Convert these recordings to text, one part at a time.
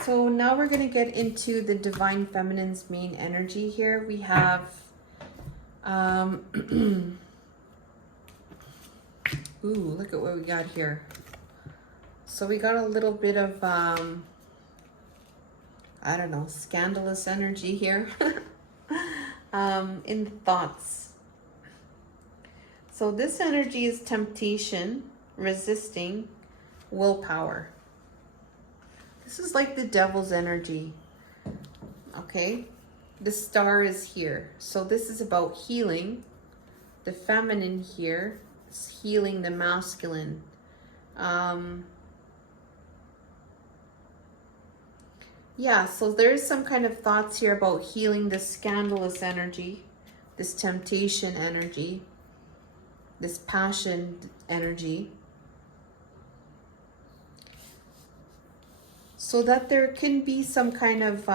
So now we're going to get into the Divine Feminine's main energy here. We have, ooh, look at what we got here. So we got a little bit of, I don't know, scandalous energy here in the thoughts. So this energy is temptation, resisting, willpower. This is like the devil's energy, okay? The star is here. So this is about healing. The feminine here is healing the masculine. Yeah, so there's some kind of thoughts here about healing this scandalous energy, this temptation energy, this passion energy. So that there can be some kind of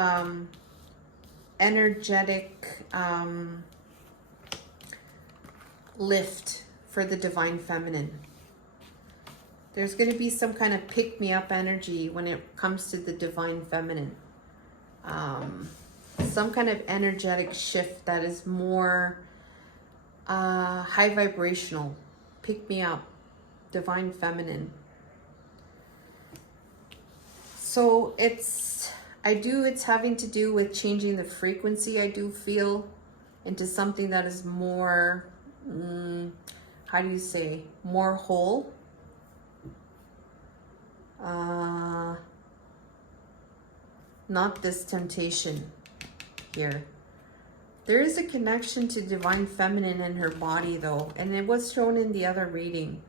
energetic lift for the divine feminine. There's going to be some kind of pick-me-up energy when it comes to the divine feminine. Some kind of energetic shift that is more high vibrational. Pick-me-up, divine feminine. So it's having to do with changing the frequency, I do feel, into something that is more, how do you say, more whole. Not this temptation here. There is a connection to divine feminine in her body though, and it was shown in the other reading.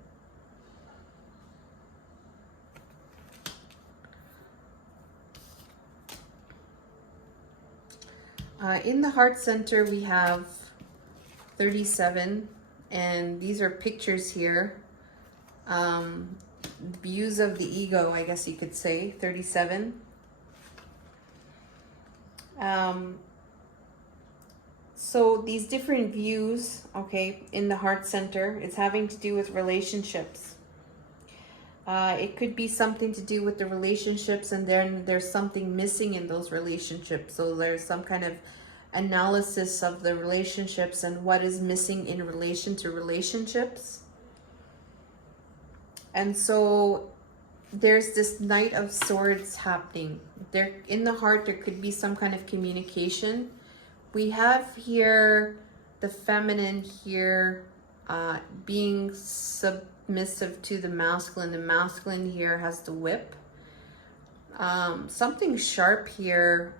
In the heart center we have 37, and these are pictures here. Views of the ego, I guess you could say, 37. So these different views, okay, in the heart center, it's having to do with relationships. It could be something to do with the relationships, and then there's something missing in those relationships. So there's some kind of analysis of the relationships and what is missing in relation to relationships. And so there's this Knight of Swords happening. There in the heart, there could be some kind of communication. We have here the feminine here being submissive to the masculine. The masculine here has the whip. Something sharp here,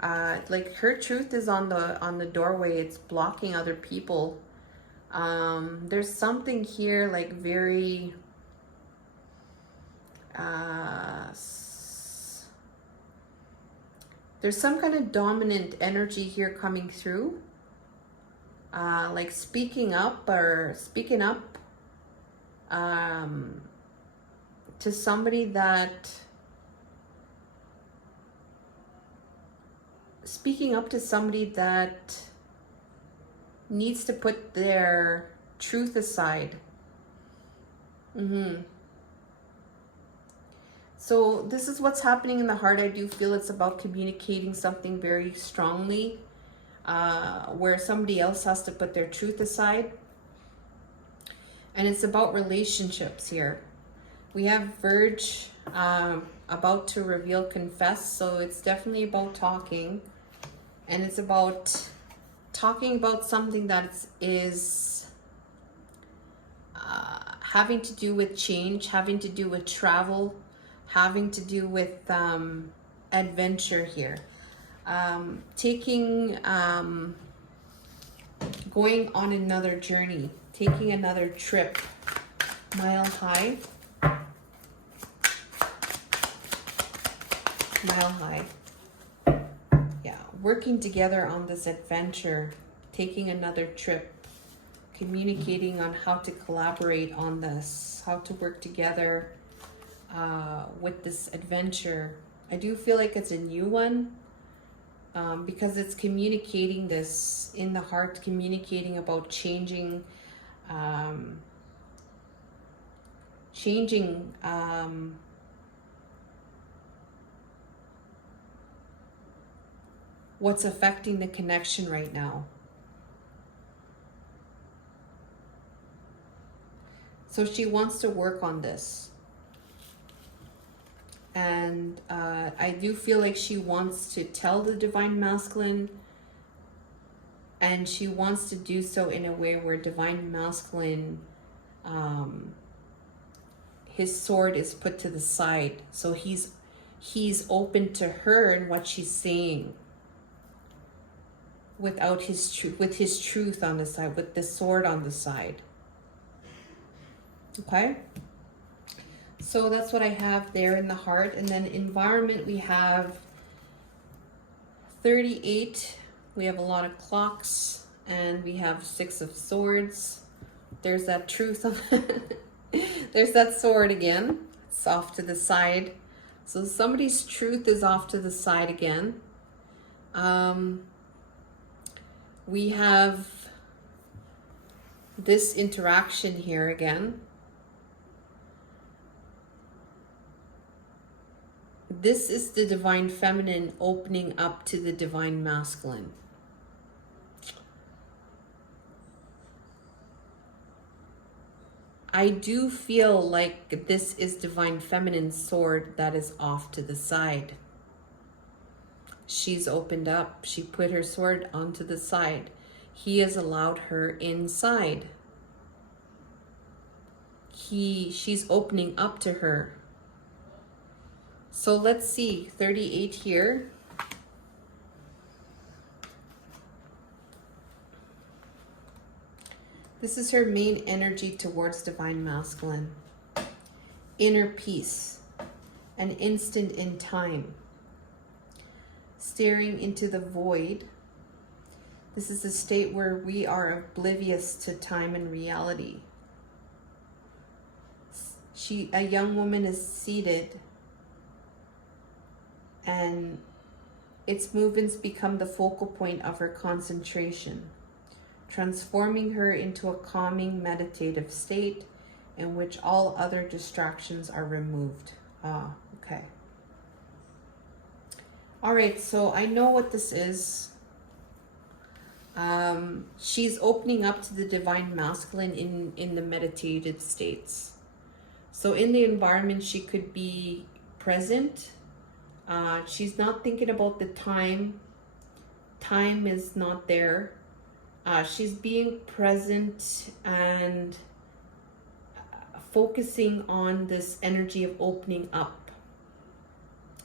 like her truth is on the doorway. It's blocking other people. There's something here like very there's some kind of dominant energy here coming through, like speaking up to somebody that needs to put their truth aside. So this is what's happening in the heart. I do feel it's about communicating something very strongly, where somebody else has to put their truth aside. And it's about relationships here. We have Verge about to reveal confess. So it's definitely about talking. And it's about talking about something that is having to do with change, having to do with travel, having to do with adventure here. Going on another journey, taking another trip. Mile high. Yeah, working together on this adventure, taking another trip, communicating on how to collaborate on this, how to work together with this adventure. I do feel like it's a new one, because it's communicating this in the heart, communicating about changing what's affecting the connection right now. So she wants to work on this. And I do feel like she wants to tell the Divine Masculine, and she wants to do so in a way where Divine Masculine, his sword is put to the side. So he's open to her and what she's saying, without his truth, with his truth on the side, with the sword on the side. Okay, so that's what I have there in the heart. And then environment, we have 38. We have a lot of clocks, and we have 6 of swords. There's that truth. There's that sword again. It's off to the side. So somebody's truth is off to the side again. We have this interaction here again. This is the Divine Feminine opening up to the Divine Masculine. I do feel like this is Divine Feminine's sword that is off to the side. She's opened up. She put her sword onto the side. He has allowed her inside. She's opening up to her. So let's see, 38 here. This is her main energy towards Divine Masculine. Inner peace, an instant in time. Staring into the void. This is a state where we are oblivious to time and reality. A young woman is seated, and its movements become the focal point of her concentration, transforming her into a calming meditative state in which all other distractions are removed. Okay. All right, so I know what this is. She's opening up to the Divine Masculine in the meditative states. So in the environment, she could be present. She's not thinking about the time. Time is not there. She's being present and focusing on this energy of opening up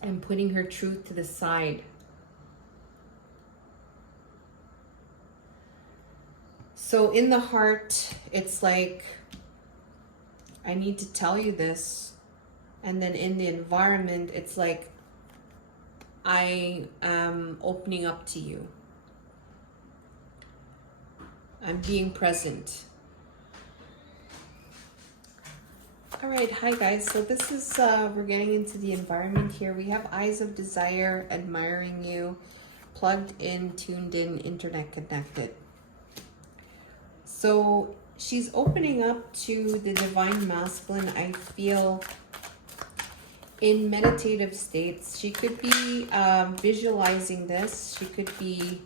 and putting her truth to the side. So in the heart, it's like, I need to tell you this. And then in the environment, it's like, I am opening up to you. I'm being present. All right, hi guys. So this is, we're getting into the environment here. We have eyes of desire, admiring you, plugged in, tuned in, internet connected. So she's opening up to the Divine Masculine, I feel, in meditative states. She could be visualizing this. She could be,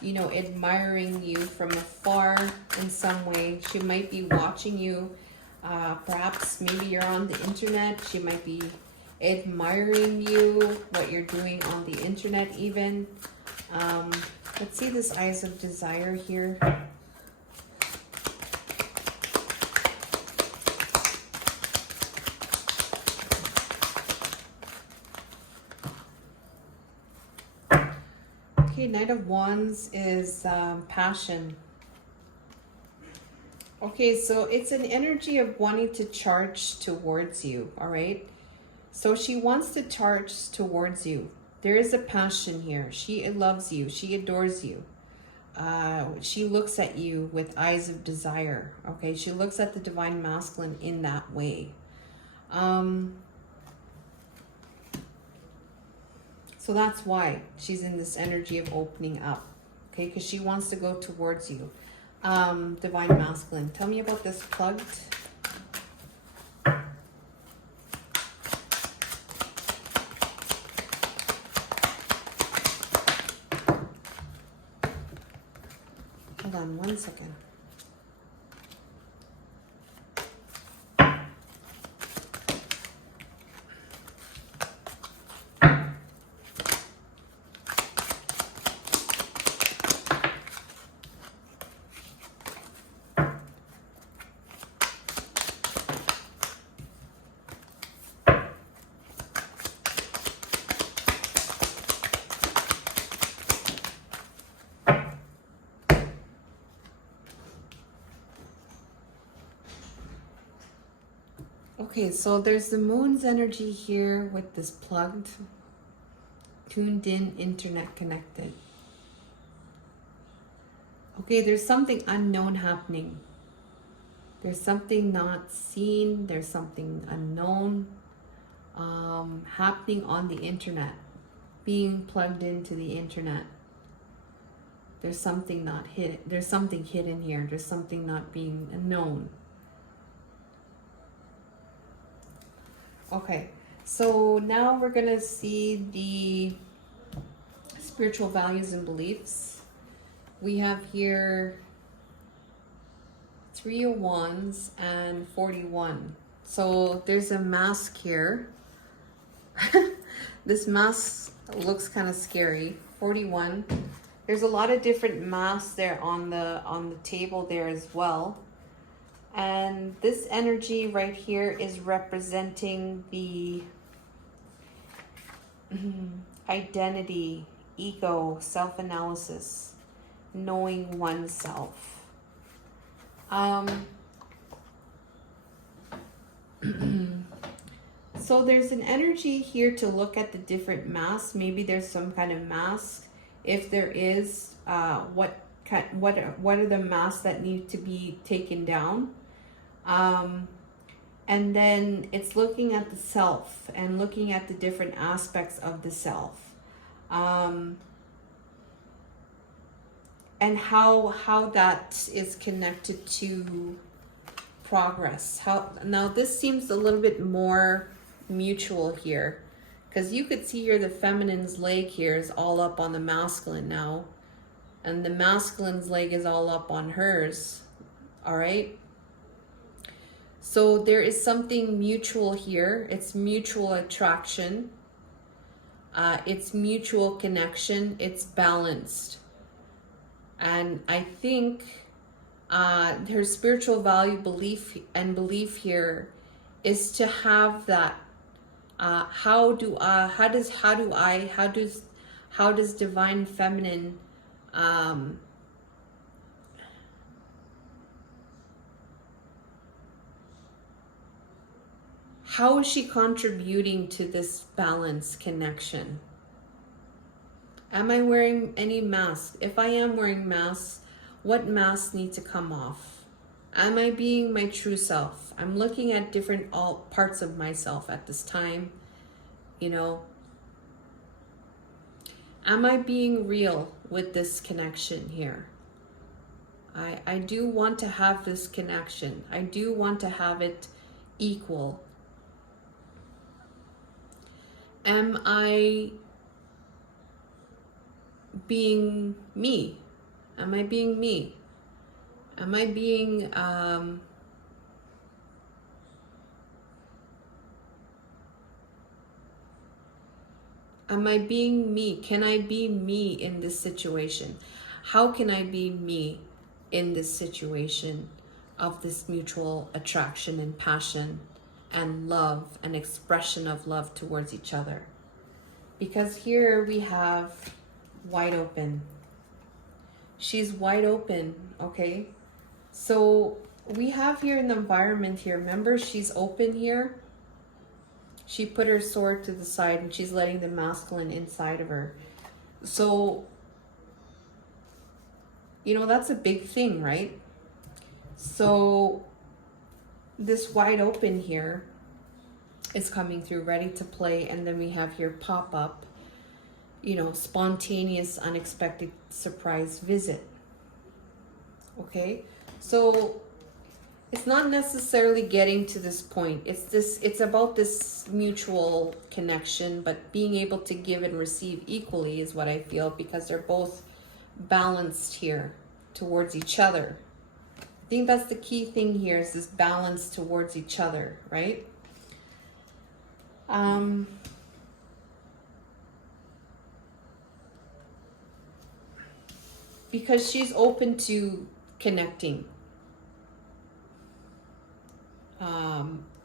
you know, admiring you from afar in some way. She might be watching you. Perhaps maybe you're on the internet. She might be admiring you, what you're doing on the internet even. Let's see this eyes of desire here. Okay, Knight of Wands is passion. Okay, so it's an energy of wanting to charge towards you, all right? So she wants to charge towards you. There is a passion here. She loves you. She adores you. She looks at you with eyes of desire, okay? She looks at the Divine Masculine in that way. So that's why she's in this energy of opening up, okay? Because she wants to go towards you. Divine Masculine, tell me about this plugged. on 1 second. Okay, so there's the moon's energy here with this plugged, tuned in, internet connected. Okay, there's something unknown happening. There's something not seen. There's something unknown happening on the internet, being plugged into the internet. There's something not hidden. There's something hidden here. There's something not being known. Okay, so now we're gonna see the spiritual values and beliefs. We have here 3 of Wands and 41. So there's a mask here. This mask looks kind of scary. 41. There's a lot of different masks there on the table there as well. And this energy right here is representing the identity, ego, self-analysis, knowing oneself. So there's an energy here to look at the different masks. Maybe there's some kind of mask. If there is, what are the masks that need to be taken down? And then it's looking at the self and looking at the different aspects of the self, and how that is connected to progress. Now this seems a little bit more mutual here, because you could see here the feminine's leg here is all up on the masculine now, and the masculine's leg is all up on hers. All right. So there is something mutual here. It's mutual attraction. It's mutual connection. It's balanced. And I think her spiritual value, belief here is to have that. How does divine feminine how is she contributing to this balance connection? Am I wearing any mask? If I am wearing masks, what masks need to come off? Am I being my true self? I'm looking at different all parts of myself at this time, you know. Am I being real with this connection here? I do want to have this connection. I do want to have it equal. Am I being me? Am I being me? Am I being am I being me? Can I be me in this situation? How can I be me in this situation of this mutual attraction and passion and love and expression of love towards each other? Because here we have wide open. She's wide open, okay? So we have here in the environment here, remember she's open here. She put her sword to the side and she's letting the masculine inside of her. So, you know, that's a big thing, right? So this wide open here is coming through, ready to play. And then we have here pop up, you know, spontaneous, unexpected surprise visit. Okay, so it's not necessarily getting to this point. It's about this mutual connection, but being able to give and receive equally is what I feel, because they're both balanced here towards each other. I think that's the key thing here, is this balance towards each other, right? Because she's open to connecting.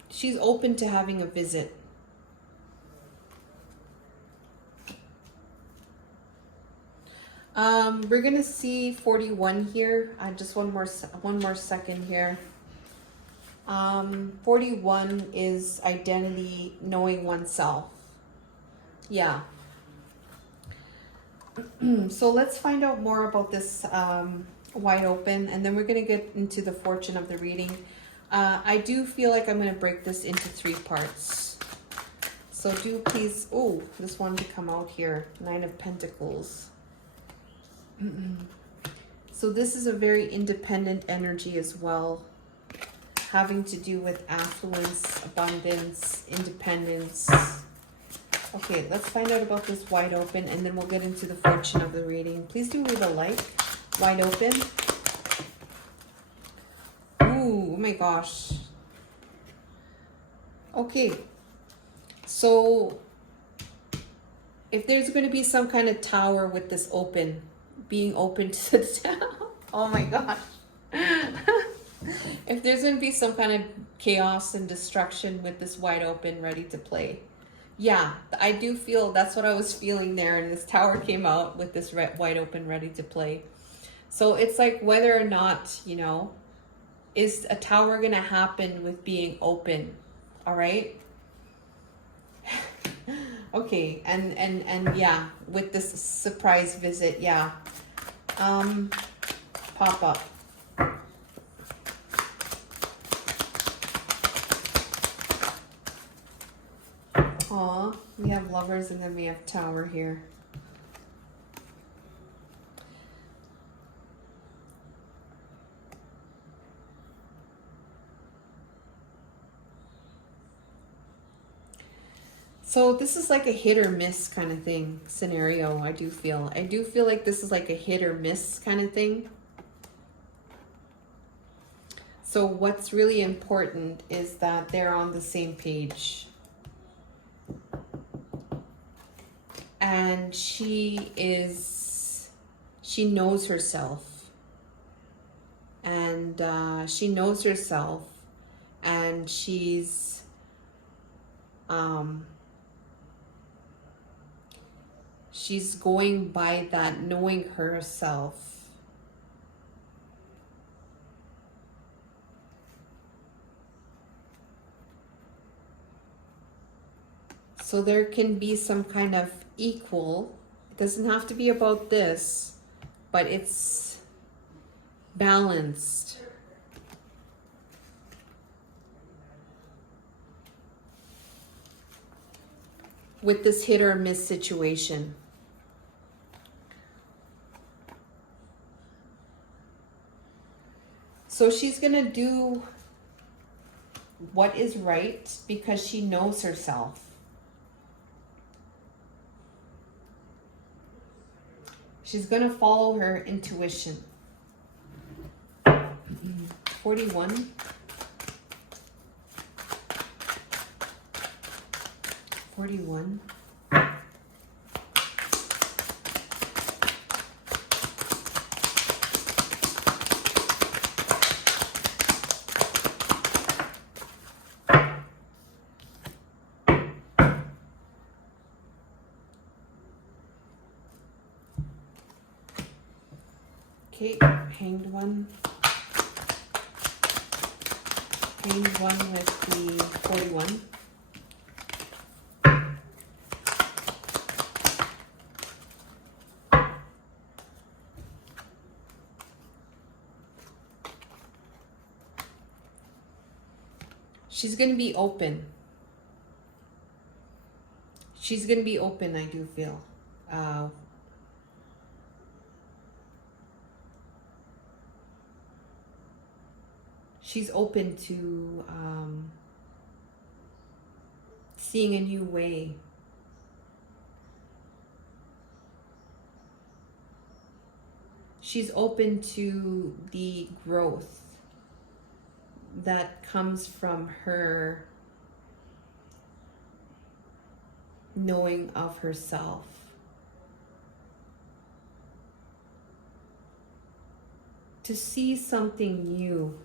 She's open to having a visit. We're gonna see 41 here. Just one more second here. 41 is identity, knowing oneself. Yeah. So let's find out more about this wide open, and then we're gonna get into the fortune of the reading. I do feel like I'm gonna break this into 3 parts. So do please, oh, this wanted to come out here, 9 of Pentacles. So this is a very independent energy as well, having to do with affluence, abundance, independence. Okay, let's find out about this wide open, and then we'll get into the fortune of the reading. Please do leave a like. Wide open. Ooh, oh my gosh. Okay, so if there's going to be some kind of tower with this open, being open to the tower, oh my gosh. If there's going to be some kind of chaos and destruction with this wide open ready to play. Yeah, I do feel, that's what I was feeling there, and this tower came out with this wide open ready to play. So it's like whether or not, you know, is a tower going to happen with being open? All right. Okay, and yeah, with this surprise visit, yeah. Pop up. Aw, we have Lovers and then we have Tower here. So this is like a hit or miss kind of thing, scenario, I do feel. I do feel like this is like a hit or miss kind of thing. So what's really important is that they're on the same page. And she knows herself. And she knows herself. And she's going by that, knowing herself. So there can be some kind of equal. It doesn't have to be about this, but it's balanced. With this hit or miss situation. So she's going to do what is right because she knows herself. She's going to follow her intuition. 41. 41. Okay, hanged one. Hanged one with the 41. She's going to be open. She's going to be open, I do feel. She's open to seeing a new way. she's open to the growth that comes from her knowing of herself. To see something new.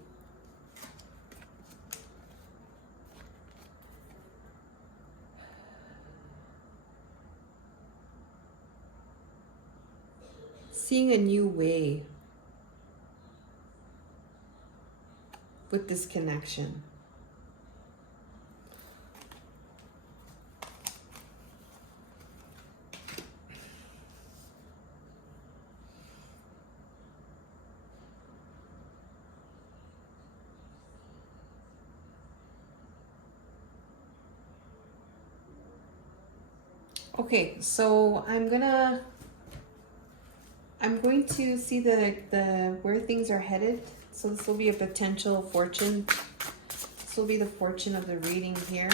Seeing a new way with this connection. Okay, so I'm going to see the where things are headed. So this will be a potential fortune. This will be the fortune of the reading here.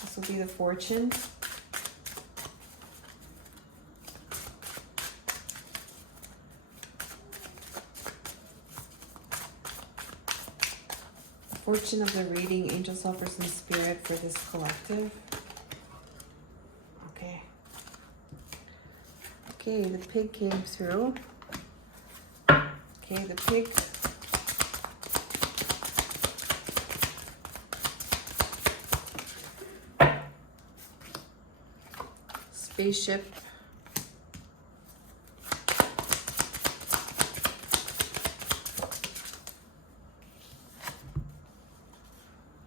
This will be the fortune. Fortune of the reading, angels, helpers, and spirit for this collective. Okay. Okay, the pig came through. Okay, the pig. Spaceship.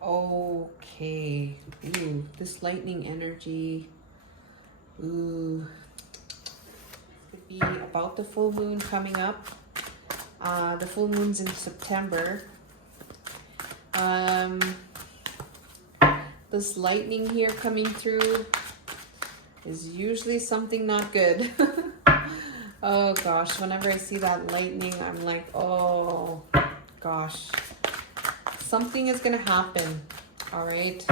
Okay. Ooh, this lightning energy. Ooh. Could be about the full moon coming up. The full moon's in September. This lightning here coming through is usually something not good. Oh gosh, whenever I see that lightning, I'm like, oh gosh. Something is gonna happen, all right?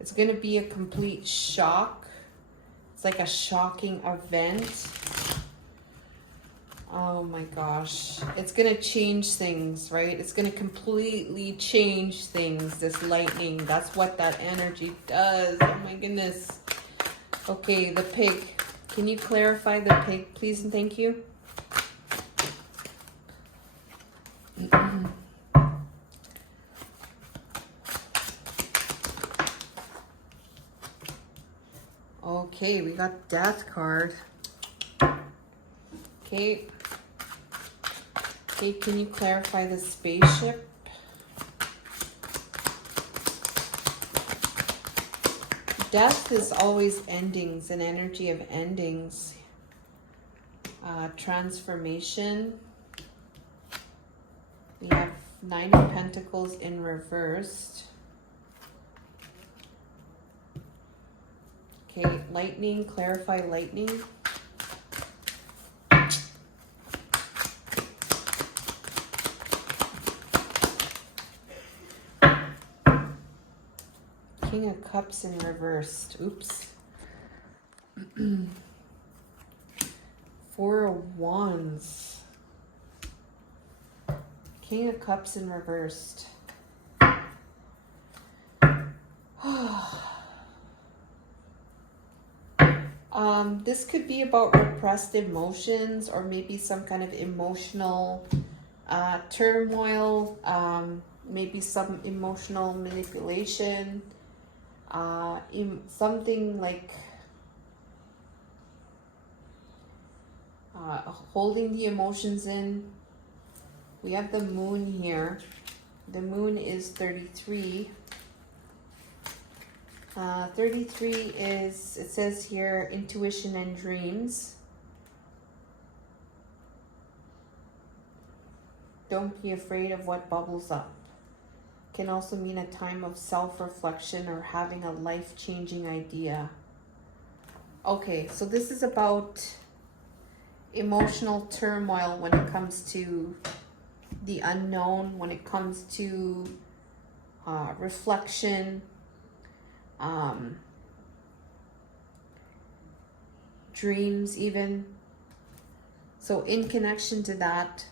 It's gonna be a complete shock. It's like a shocking event. Oh my gosh. It's gonna change things, right? It's gonna completely change things, this lightning. That's what that energy does. Oh my goodness. Okay, the pig. Can you clarify the pig, please and thank you? Okay, we got death card. Okay. Okay, can you clarify the spaceship? Death is always endings, an energy of endings. Transformation. We have 9 of Pentacles in reversed. Okay, lightning, clarify lightning. King of Cups in reversed. Oops. 4 of Wands. King of Cups in reversed. This could be about repressed emotions or maybe some kind of emotional turmoil, maybe some emotional manipulation, something like holding the emotions in. We have the moon here. The moon is 33. 33 is, it says here, intuition and dreams. Don't be afraid of what bubbles up. Can also mean a time of self-reflection or having a life-changing idea. Okay, so this is about emotional turmoil when it comes to the unknown, when it comes to reflection, dreams even. So in connection to that,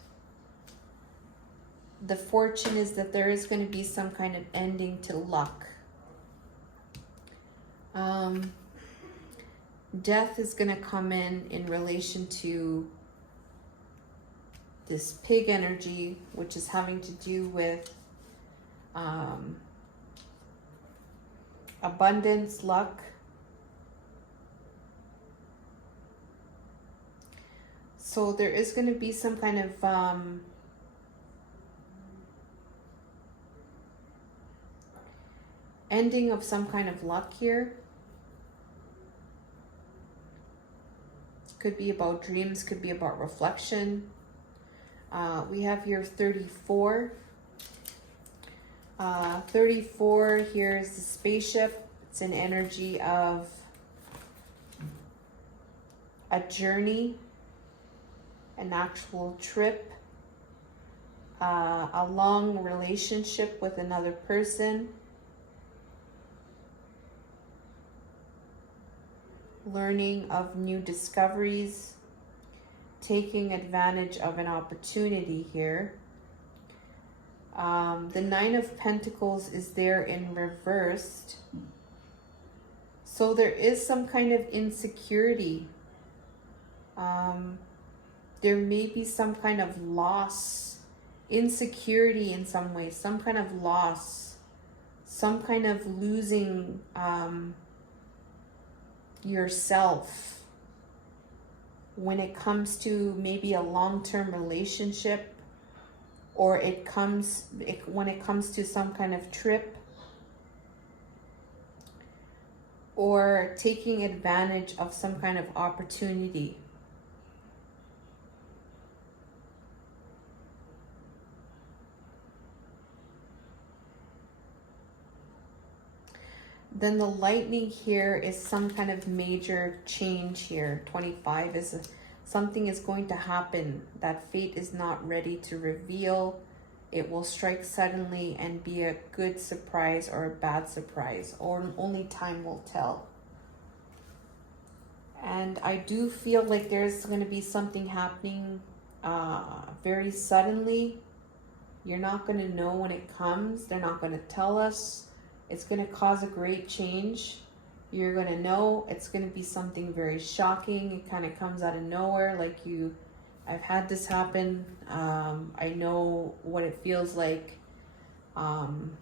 the fortune is that there is going to be some kind of ending to luck. Death is going to come in relation to this pig energy, which is having to do with abundance, luck. So there is going to be some kind of ending of some kind of luck here. Could be about dreams, could be about reflection. We have here 34. 34, here's the spaceship. It's an energy of a journey, an actual trip, a long relationship with another person, learning of new discoveries, taking advantage of an opportunity here. The Nine of Pentacles is there in reversed. So there is some kind of insecurity. There may be some kind of loss, insecurity in some way, some kind of loss, some kind of losing yourself when it comes to maybe a long-term relationship, or when it comes to some kind of trip, or taking advantage of some kind of opportunity. Then the lightning here is some kind of major change here. 25 is something is going to happen that fate is not ready to reveal. It will strike suddenly and be a good surprise or a bad surprise, or only time will tell. And I do feel like there's going to be something happening very suddenly. You're not going to know when it comes. They're not going to tell us. It's going to cause a great change. You're going to know. It's going to be something very shocking. It kind of comes out of nowhere. Like I've had this happen. I know what it feels like. And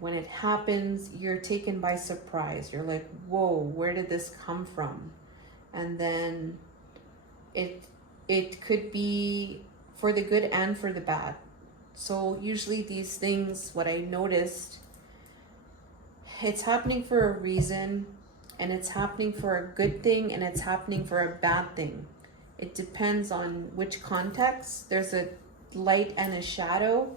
when it happens, you're taken by surprise. You're like, whoa, where did this come from? And then it could be for the good and for the bad. So usually these things, what I noticed, it's happening for a reason, and it's happening for a good thing, and it's happening for a bad thing. It depends on which context. There's a light and a shadow,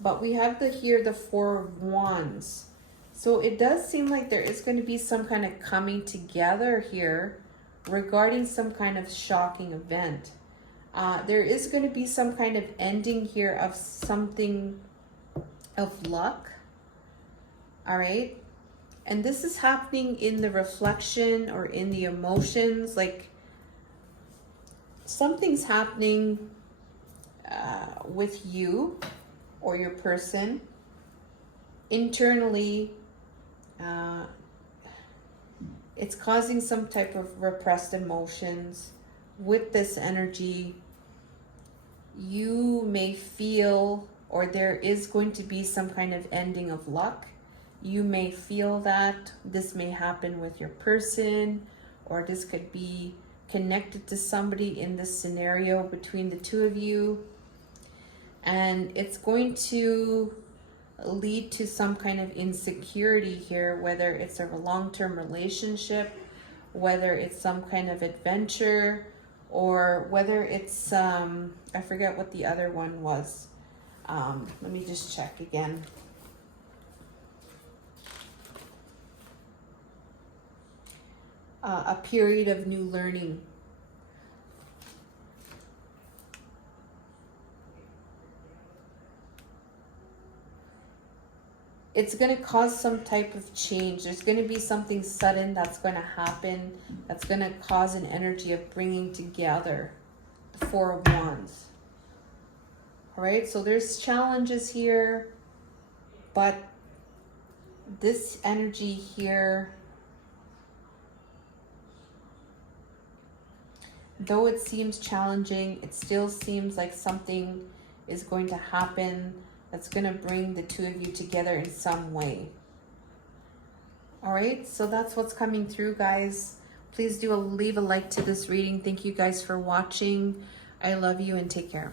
but we have here the Four of Wands. So it does seem like there is going to be some kind of coming together here regarding some kind of shocking event. There is going to be some kind of ending here of something of luck. All right. And this is happening in the reflection or in the emotions. Like something's happening with you or your person internally. It's causing some type of repressed emotions. With this energy, you may feel, or there is going to be some kind of ending of luck. You may feel that this may happen with your person, or this could be connected to somebody in this scenario between the two of you. And it's going to lead to some kind of insecurity here, whether it's a long-term relationship, whether it's some kind of adventure, or whether it's, I forget what the other one was. Let me just check again. A period of new learning. it's going to cause some type of change. There's going to be something sudden that's going to happen, that's going to cause an energy of bringing together the Four of Wands. All right, so there's challenges here, but this energy here, though it seems challenging, it still seems like something is going to happen that's going to bring the two of you together in some way. All right, so that's what's coming through, guys. Please leave a like to this reading. Thank you guys for watching. I love you and take care.